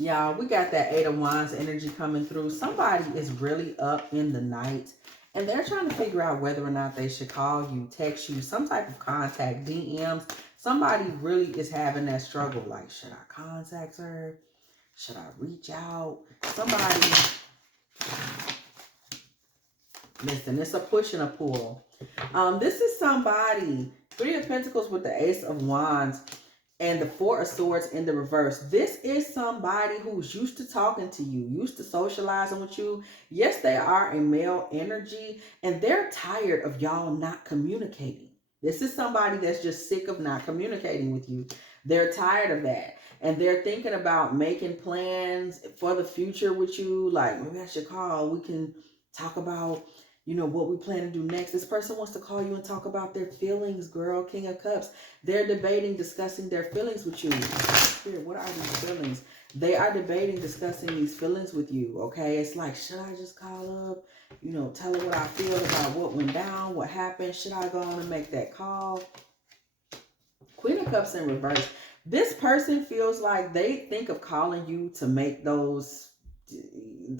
Y'all, we got that Eight of Wands energy coming through. Somebody is really up in the night and they're trying to figure out whether or not they should call you, text you, some type of contact, DMs. Somebody really is having that struggle. Like, should I contact her? Should I reach out? Somebody, listen, it's a push and a pull. This is somebody, Three of Pentacles with the Ace of Wands and the Four of Swords in the reverse. This is somebody who's used to talking to you, used to socializing with you. Yes, they are a male energy and they're tired of y'all not communicating. This is somebody that's just sick of not communicating with you. They're tired of that. And they're thinking about making plans for the future with you. Like, maybe I should call. We can talk about, what we plan to do next. This person wants to call you and talk about their feelings, girl. King of Cups. They're debating, discussing their feelings with you. Spirit, what are these feelings? They are debating, discussing these feelings with you, okay? It's like, should I just call up, tell her what I feel about what went down, what happened? Should I go on and make that call? Queen of Cups in reverse. This person feels like they think of calling you to make those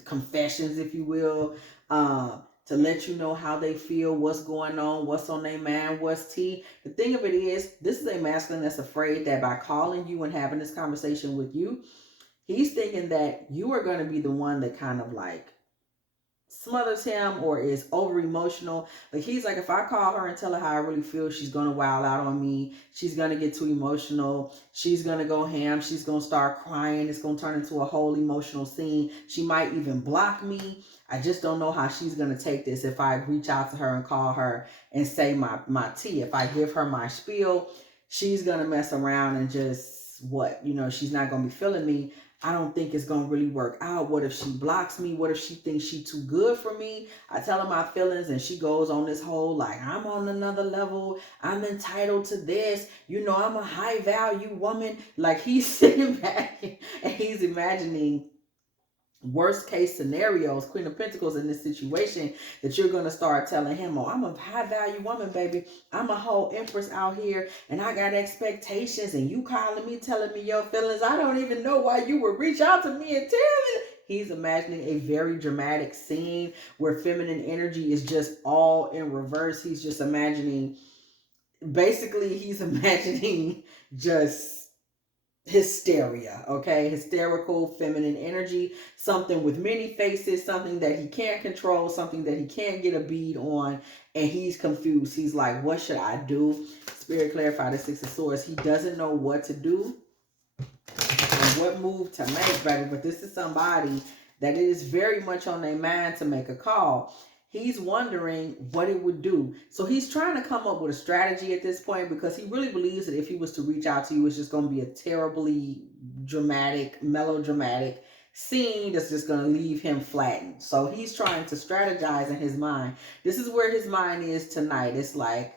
confessions, if you will, to let you know how they feel, what's going on, what's on their mind, what's tea. The thing of it is, this is a masculine that's afraid that by calling you and having this conversation with you, he's thinking that you are going to be the one that kind of like smothers him or is over emotional. Like, he's like, if I call her and tell her how I really feel, she's gonna wild out on me. She's gonna get too emotional. She's gonna go ham. She's gonna start crying. It's gonna turn into a whole emotional scene. She might even block me. I just don't know how she's gonna take this if I reach out to her and call her and say my tea. If I give her my spiel, she's gonna mess around and just she's not gonna be feeling me. I don't think it's going to really work out. What if she blocks me? What if she thinks she too good for me? I tell her my feelings and she goes on this whole, like, I'm on another level. I'm entitled to this. I'm a high value woman. Like, he's sitting back and he's imagining worst case scenarios, Queen of Pentacles, in this situation, that you're going to start telling him, oh, I'm a high value woman, baby. I'm a whole empress out here and I got expectations and you calling me, telling me your feelings. I don't even know why you would reach out to me and tell me. He's imagining a very dramatic scene where feminine energy is just all in reverse. He's just imagining, basically, he's imagining just hysteria, okay? Hysterical feminine energy, something with many faces, something that he can't control, something that he can't get a bead on, and he's confused. He's like, what should I do? Spirit, clarify the Six of Swords. He doesn't know what to do and what move to make, baby. But this is somebody that it is very much on their mind to make a call. He's wondering what it would do. So he's trying to come up with a strategy at this point because he really believes that if he was to reach out to you, it's just going to be a terribly dramatic, melodramatic scene that's just going to leave him flattened. So he's trying to strategize in his mind. This is where his mind is tonight. It's like,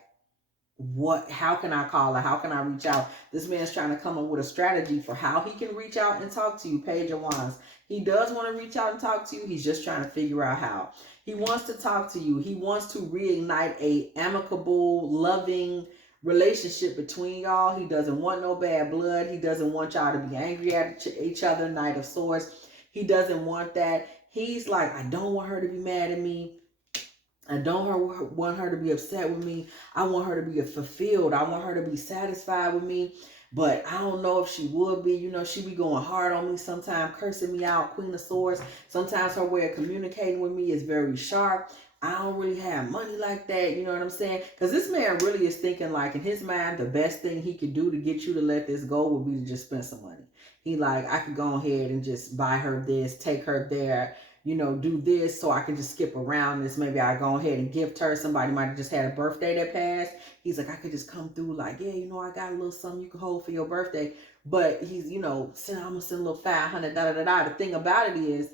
how can I call her? How can I reach out? This man's trying to come up with a strategy for how he can reach out and talk to you. Page of Wands. He does want to reach out and talk to you. He's just trying to figure out how. He wants to talk to you. He wants to reignite a amicable, loving relationship between y'all. He doesn't want no bad blood. He doesn't want y'all to be angry at each other. Knight of Swords. He doesn't want that. He's like, I don't want her to be mad at me. I don't want her to be upset with me. I want her to be fulfilled. I want her to be satisfied with me. But I don't know if she would be. She be going hard on me sometimes, cursing me out. Queen of Swords. Sometimes her way of communicating with me is very sharp. I don't really have money like that. You know what I'm saying? Because this man really is thinking, like, in his mind, the best thing he could do to get you to let this go would be to just spend some money. He like, I could go ahead and just buy her this, take her there, do this so I can just skip around this. Maybe I go ahead and gift her. Somebody might have just had a birthday that passed. He's like, I could just come through like, yeah, I got a little something you can hold for your birthday. But he's, I'm going to send a little 500, da-da-da-da. The thing about it is,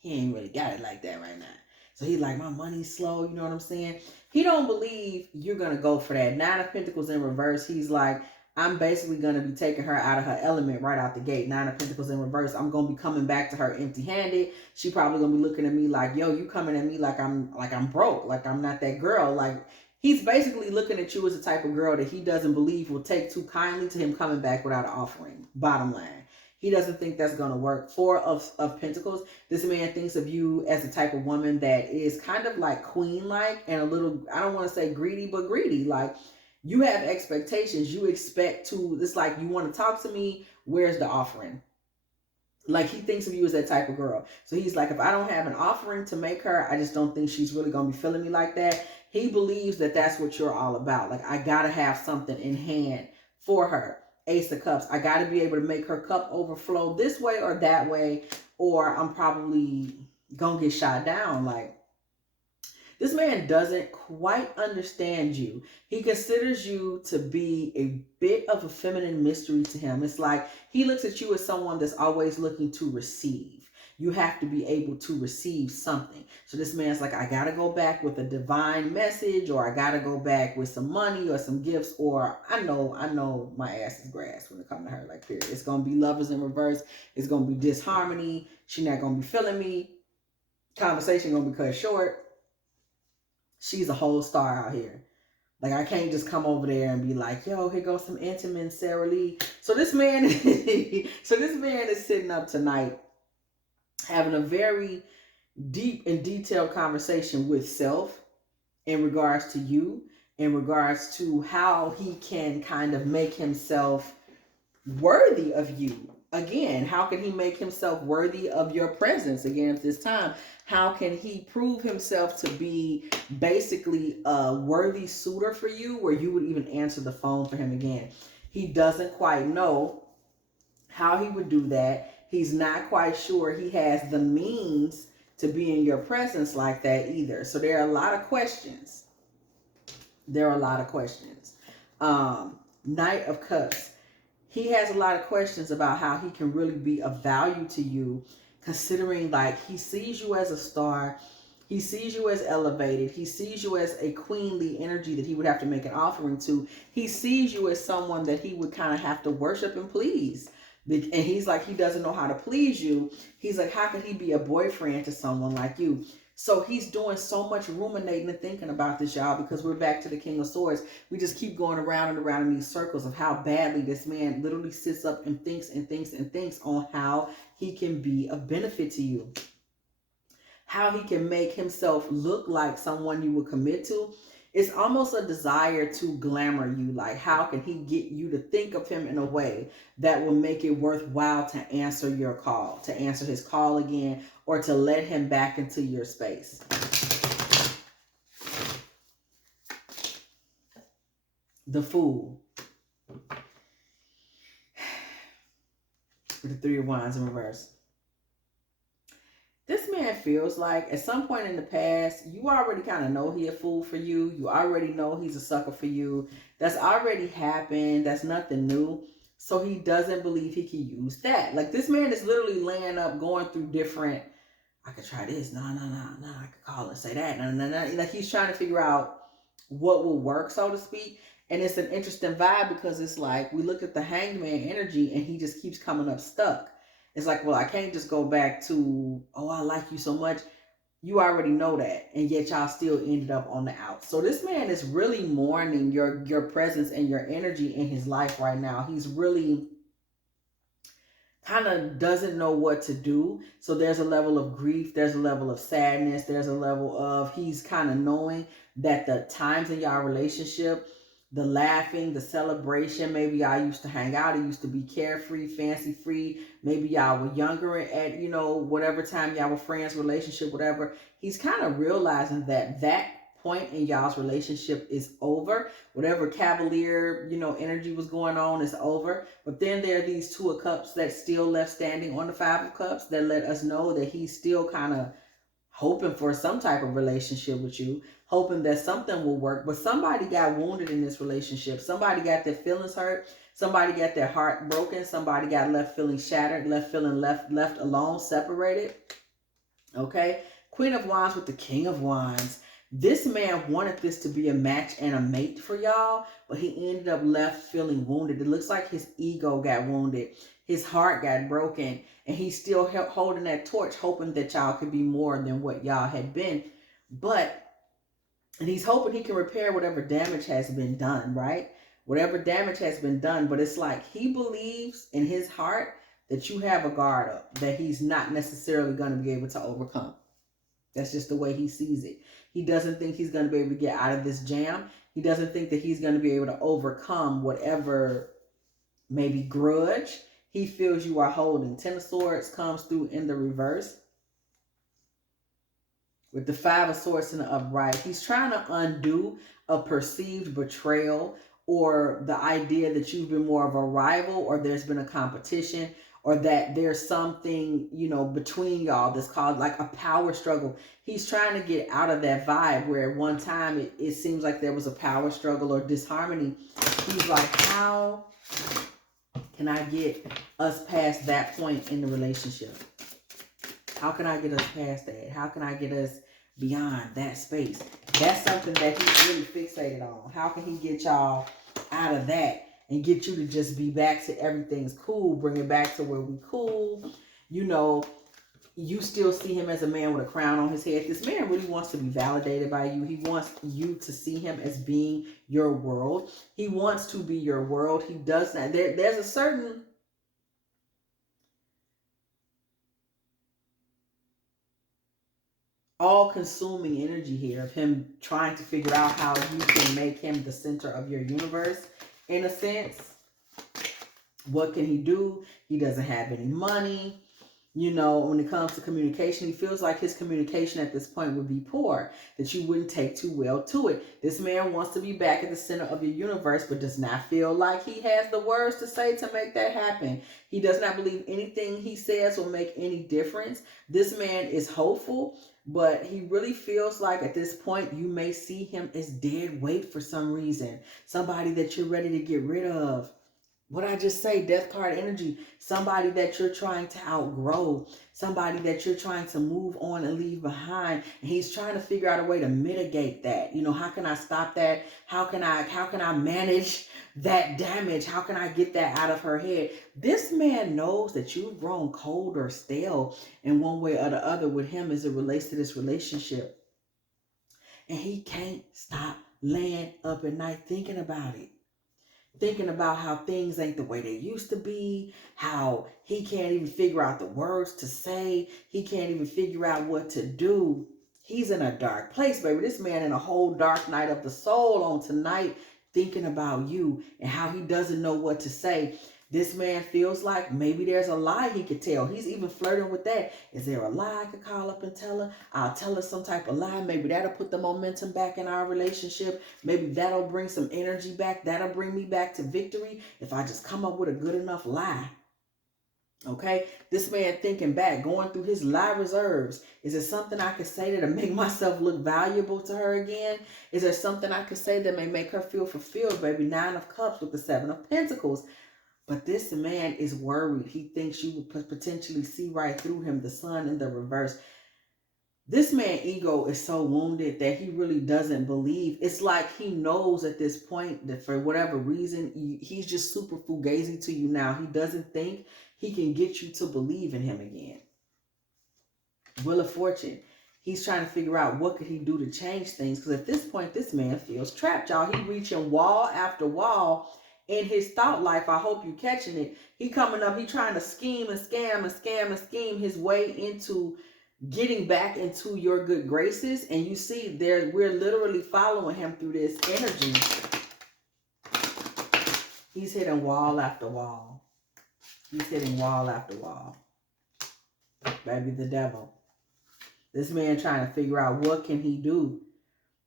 he ain't really got it like that right now. So he's like, my money's slow, you know what I'm saying? He don't believe you're going to go for that. Nine of Pentacles in reverse. He's like, I'm basically going to be taking her out of her element right out the gate. Nine of Pentacles in reverse. I'm going to be coming back to her empty-handed. She probably going to be looking at me like, yo, you coming at me like I'm broke, like I'm not that girl. Like, he's basically looking at you as the type of girl that he doesn't believe will take too kindly to him coming back without an offering. Bottom line. He doesn't think that's going to work. Four of Pentacles. This man thinks of you as the type of woman that is kind of like queen-like and a little, I don't want to say greedy, but greedy. Like, you have expectations. You expect to, it's like, you want to talk to me. Where's the offering? Like, he thinks of you as that type of girl. So he's like, if I don't have an offering to make her, I just don't think she's really going to be feeling me like that. He believes that that's what you're all about. Like, I got to have something in hand for her. Ace of Cups. I got to be able to make her cup overflow this way or that way, or I'm probably going to get shot down. Like, this man doesn't quite understand you. He considers you to be a bit of a feminine mystery to him. It's like he looks at you as someone that's always looking to receive. You have to be able to receive something. So this man's like, I got to go back with a divine message, or I got to go back with some money or some gifts, or I know my ass is grass when it comes to her. Like, period. It's going to be lovers in reverse. It's going to be disharmony. She's not going to be feeling me. Conversation going to be cut short. She's a whole star out here. Like, I can't just come over there and be like, yo, here goes some intimate Sarah Lee. So this man is sitting up tonight having a very deep and detailed conversation with self in regards to you, in regards to how he can kind of make himself worthy of you. Again, how can he make himself worthy of your presence again at this time? How can he prove himself to be basically a worthy suitor for you, where you would even answer the phone for him again? He doesn't quite know how he would do that. He's not quite sure he has the means to be in your presence like that either. So there are a lot of questions. Knight of Cups. He has a lot of questions about how he can really be of value to you, considering like he sees you as a star. He sees you as elevated. He sees you as a queenly energy that he would have to make an offering to. He sees you as someone that he would kind of have to worship and please. And he's like, he doesn't know how to please you. He's like, how can he be a boyfriend to someone like you? So he's doing so much ruminating and thinking about this, y'all, because we're back to the King of Swords. We just keep going around and around in these circles of how badly this man literally sits up and thinks and thinks and thinks on how he can be of benefit to you. How he can make himself look like someone you would commit to. It's almost a desire to glamour you. Like, how can he get you to think of him in a way that will make it worthwhile to answer your call, to answer his call again, or to let him back into your space. The Fool. With the Three of Wands in reverse. This man feels like at some point in the past, you already kind of know he a fool for you. You already know he's a sucker for you. That's already happened. That's nothing new. So he doesn't believe he can use that. Like, this man is literally laying up, going through different, I could try this. No. I could call and say that. No. Like, he's trying to figure out what will work, so to speak. And it's an interesting vibe because it's like, we look at the Hangman energy and he just keeps coming up stuck. It's like, well, I can't just go back to, oh, I like you so much. You already know that. And yet y'all still ended up on the out. So this man is really mourning your presence and your energy in his life right now. He's really kind of doesn't know what to do. So there's a level of grief. There's a level of sadness. There's a level of he's kind of knowing that the times in y'all relationship, the laughing, the celebration, maybe y'all used to hang out. It used to be carefree, fancy free. Maybe y'all were younger at, you know, whatever time y'all were friends, relationship, whatever. He's kind of realizing that that point in y'all's relationship is over. Whatever cavalier, you know, energy was going on is over. But then there are these Two of Cups that still left standing on the Five of Cups that let us know that he's still kind of hoping for some type of relationship with you, hoping that something will work. But somebody got wounded in this relationship. Somebody got their feelings hurt. Somebody got their heart broken. Somebody got left feeling shattered, left alone, separated. Okay? Queen of Wands with the King of Wands. This man wanted this to be a match and a mate for y'all, but he ended up left feeling wounded. It looks like his ego got wounded. His heart got broken, and he's still holding that torch, hoping that y'all could be more than what y'all had been. And he's hoping he can repair whatever damage has been done, right? Whatever damage has been done. But it's like he believes in his heart that you have a guard up that he's not necessarily going to be able to overcome. That's just the way he sees it. He doesn't think he's going to be able to get out of this jam. He doesn't think that he's going to be able to overcome whatever maybe grudge he feels you are holding. Ten of Swords comes through in the reverse with the Five of Swords in the upright. He's trying to undo a perceived betrayal, or the idea that you've been more of a rival, or there's been a competition, or that there's something, you know, between y'all that's called like a power struggle. He's trying to get out of that vibe where at one time it seems like there was a power struggle or disharmony. He's like, how can I get us past that point in the relationship? How can I get us past that? How can I get us beyond that space? That's something that he's really fixated on. How can he get y'all out of that and get you to just be back to everything's cool, bring it back to where we cool? You know, you still see him as a man with a crown on his head. This man really wants to be validated by you. He wants you to see him as being your world. He wants to be your world. He does not. There's a certain all-consuming energy here of him trying to figure out how you can make him the center of your universe, in a sense. What can he do? He doesn't have any money. You know, when it comes to communication, he feels like his communication at this point would be poor, that you wouldn't take too well to it. This man wants to be back at the center of your universe, but does not feel like he has the words to say to make that happen. He does not believe anything he says will make any difference. This man is hopeful, but he really feels like at this point you may see him as dead weight for some reason. Somebody that you're ready to get rid of. What I just say, death card energy, somebody that you're trying to outgrow, somebody that you're trying to move on and leave behind. And he's trying to figure out a way to mitigate that. You know, how can I stop that? How can I manage that damage? How can I get that out of her head? This man knows that you've grown cold or stale in one way or the other with him as it relates to this relationship. And he can't stop laying up at night thinking about it. Thinking about how things ain't the way they used to be, how he can't even figure out the words to say, he can't even figure out what to do. He's in a dark place, baby. This man in a whole dark night of the soul on tonight, thinking about you and how he doesn't know what to say. This man feels like maybe there's a lie he could tell. He's even flirting with that. Is there a lie I could call up and tell her? I'll tell her some type of lie. Maybe that'll put the momentum back in our relationship. Maybe that'll bring some energy back. That'll bring me back to victory if I just come up with a good enough lie. Okay, this man thinking back, going through his lie reserves. Is there something I could say that'll make myself look valuable to her again? Is there something I could say that may make her feel fulfilled, baby? 9 of Cups with the 7 of Pentacles. But this man is worried. He thinks you would potentially see right through him, the Sun in the reverse. This man's ego is so wounded that he really doesn't believe. It's like he knows at this point that for whatever reason, he's just super fugazi to you now. He doesn't think he can get you to believe in him again. Wheel of Fortune. He's trying to figure out what could he do to change things. Because at this point, this man feels trapped, y'all. He reaching wall after wall in his thought life. I hope you catching it. He coming up, he trying to scheme and scam and scam and scheme his way into getting back into your good graces. And you see there, we're literally following him through this energy. He's hitting wall after wall. He's hitting wall after wall. Baby, the devil. This man trying to figure out what can he do.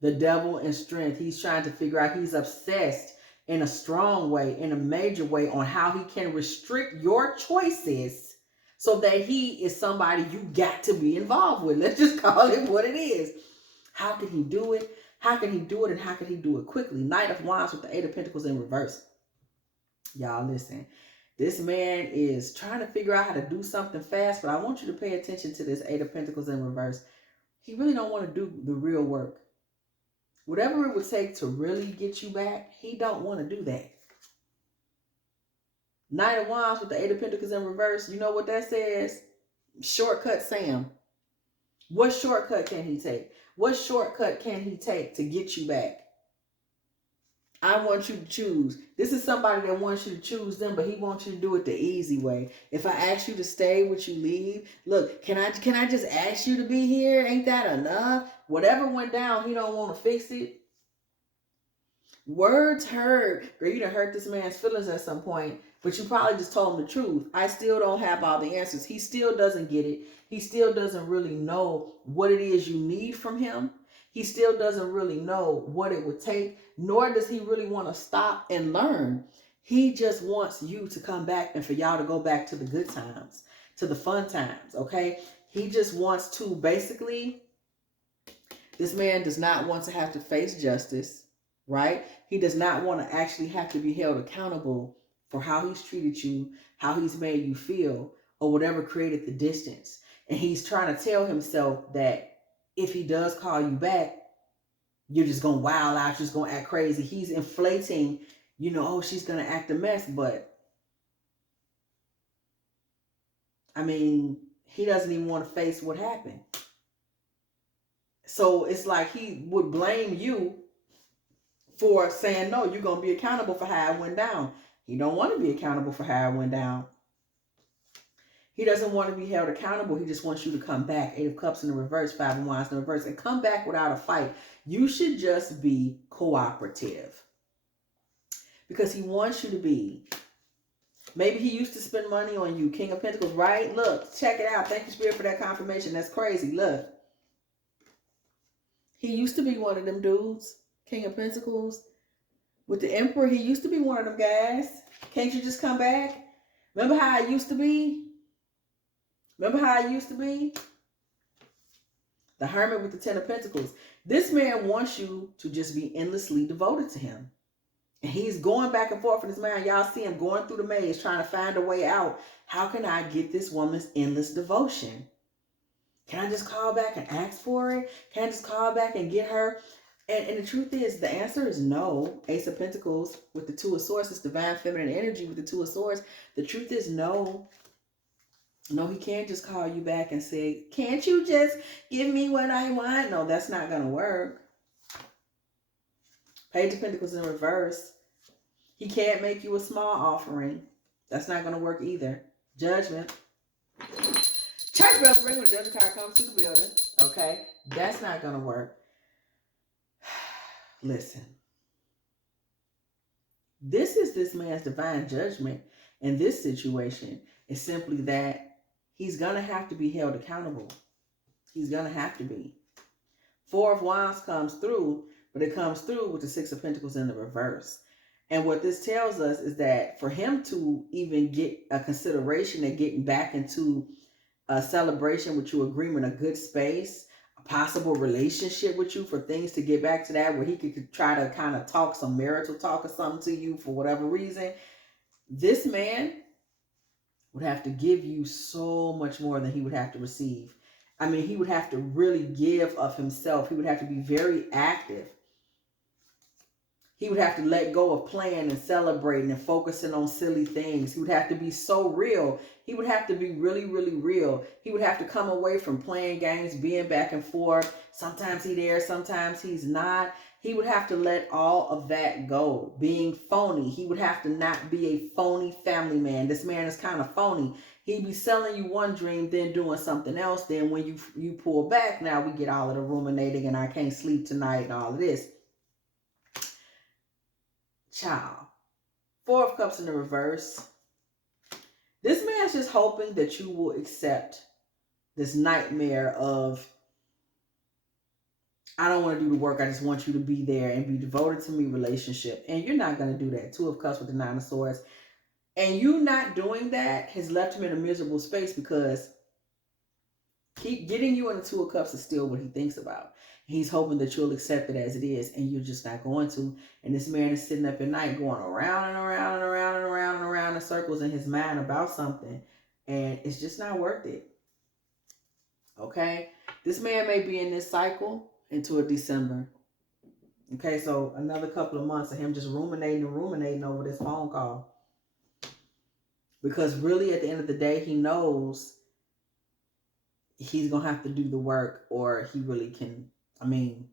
The devil and strength. He's trying to figure out, he's obsessed in a strong way, in a major way, on how he can restrict your choices so that he is somebody you got to be involved with. Let's just call it what it is. How can he do it? How can he do it? And how can he do it quickly? Knight of Wands with the 8 of Pentacles in reverse. Y'all listen. This man is trying to figure out how to do something fast, but I want you to pay attention to this 8 of Pentacles in reverse. He really don't want to do the real work. Whatever it would take to really get you back, he don't want to do that. Knight of Wands with the 8 of Pentacles in reverse. You know what that says? Shortcut Sam. What shortcut can he take? What shortcut can he take to get you back? I want you to choose. This is somebody that wants you to choose them, but he wants you to do it the easy way. If I ask you to stay, would you leave? Look, can I just ask you to be here? Ain't that enough? Whatever went down, he don't want to fix it. Words hurt. Girl, you done hurt this man's feelings at some point, but you probably just told him the truth. I still don't have all the answers. He still doesn't get it. He still doesn't really know what it is you need from him. He still doesn't really know what it would take, nor does he really want to stop and learn. He just wants you to come back and for y'all to go back to the good times, to the fun times, okay? He just wants to basically, this man does not want to have to face justice, right? He does not want to actually have to be held accountable for how he's treated you, how he's made you feel, or whatever created the distance. And he's trying to tell himself that if he does call you back, you're just going to wild out, you're just going to act crazy. He's inflating, oh, she's going to act a mess. But, I mean, he doesn't even want to face what happened. So it's like he would blame you for saying, no, you're going to be accountable for how it went down. He don't want to be accountable for how it went down. He doesn't want to be held accountable. He just wants you to come back. 8 of Cups in the reverse, 5 of Wands in the reverse, and come back without a fight. You should just be cooperative. Because he wants you to be. Maybe he used to spend money on you. King of Pentacles, right? Look, check it out. Thank you, Spirit, for that confirmation. That's crazy. Look. He used to be one of them dudes. King of Pentacles. With the Emperor, he used to be one of them guys. Can't you just come back? Remember how I used to be? Remember how I used to be? The Hermit with the 10 of Pentacles. This man wants you to just be endlessly devoted to him. And he's going back and forth in his mind. Y'all see him going through the maze, trying to find a way out. How can I get this woman's endless devotion? Can I just call back and ask for it? Can I just call back and get her? And the truth is, the answer is no. Ace of Pentacles with the 2 of Swords. It's divine feminine energy with the 2 of Swords. The truth is no. No, he can't just call you back and say, can't you just give me what I want? No, that's not going to work. Page of Pentacles in reverse. He can't make you a small offering. That's not going to work either. Judgment. Church bells ring when the judgment card comes to the building. Okay? That's not going to work. Listen. This is this man's divine judgment in this situation. Is simply that he's going to have to be held accountable. He's going to have to be. 4 of Wands comes through, but it comes through with the 6 of Pentacles in the reverse. And what this tells us is that for him to even get a consideration of getting back into a celebration with you, agreement, a good space, a possible relationship with you, for things to get back to that where he could try to kind of talk some marital talk or something to you for whatever reason, this man would have to give you so much more than he would have to receive. I mean, he would have to really give of himself. He would have to be very active. He would have to let go of playing and celebrating and focusing on silly things. He would have to be so real. He would have to be really, really real. He would have to come away from playing games, being back and forth. Sometimes he's there, sometimes he's not. He would have to let all of that go. Being phony. He would have to not be a phony family man. This man is kind of phony. He'd be selling you one dream, then doing something else. Then when you pull back, now we get all of the ruminating and I can't sleep tonight and all of this. Child. 4 of Cups in the reverse. This man's just hoping that you will accept this nightmare of, I don't want to do the work. I just want you to be there and be devoted to me relationship. And you're not going to do that. 2 of Cups with the 9 of Swords. And you not doing that has left him in a miserable space because keep getting you in the 2 of Cups is still what he thinks about. He's hoping that you'll accept it as it is, and you're just not going to. And this man is sitting up at night going around and around and around and around and around in circles in his mind about something. And it's just not worth it. Okay? This man may be in this cycle into a December. Okay, so another couple of months of him just ruminating and ruminating over this phone call. Because really, at the end of the day, he knows he's going to have to do the work, or he really can, I mean,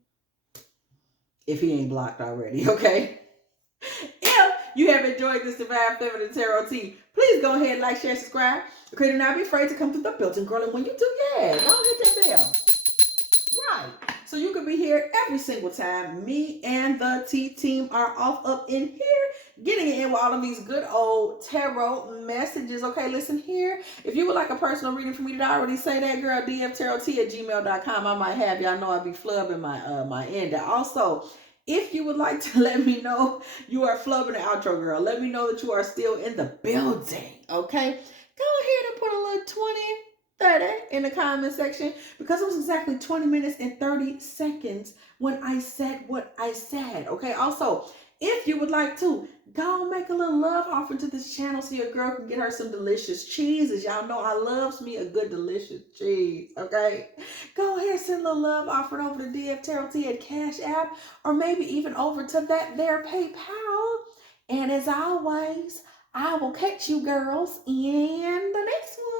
if he ain't blocked already, okay? If you have enjoyed this Divine Feminine Tarot Tea, please go ahead, like, share, subscribe. Okay, do not be afraid to come through the built-in girl. And when you do, yeah, don't hit that bell. Right. So you can be here every single time. Me and the T team are off up in here, getting in with all of these good old tarot messages. Okay, listen here. If you would like a personal reading from me, did I already say that, girl? dftarottea@gmail.com. I might have, y'all know I be flubbing my end. Also, if you would like to let me know you are flubbing the outro, girl, let me know that you are still in the building. Okay, go ahead and put a little 20, 30 in the comment section, because it was exactly 20 minutes and 30 seconds when I said what I said. Okay, also, if you would like to, go make a little love offering to this channel so your girl can get her some delicious cheeses. Y'all know I loves me a good delicious cheese. Okay, go ahead, send a little love offering over to dftarottea at Cash App, or maybe even over to that there PayPal. And as always, I will catch you girls in the next one.